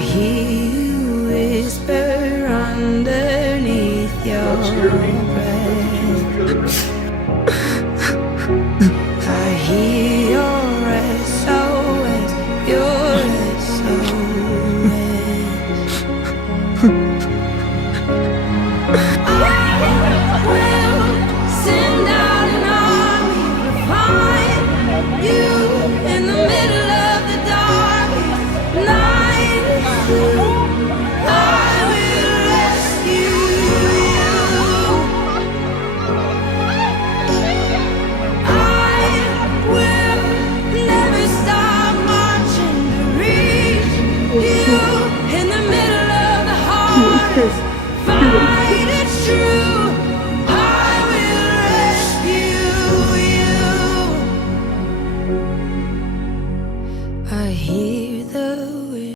hear you whisper underneath your breath. I hear your SOS, your SOS. I will send out an army to find you in the middle of the darkest night. I will rescue you. I will never stop marching to reach you in the middle of the hardest fight.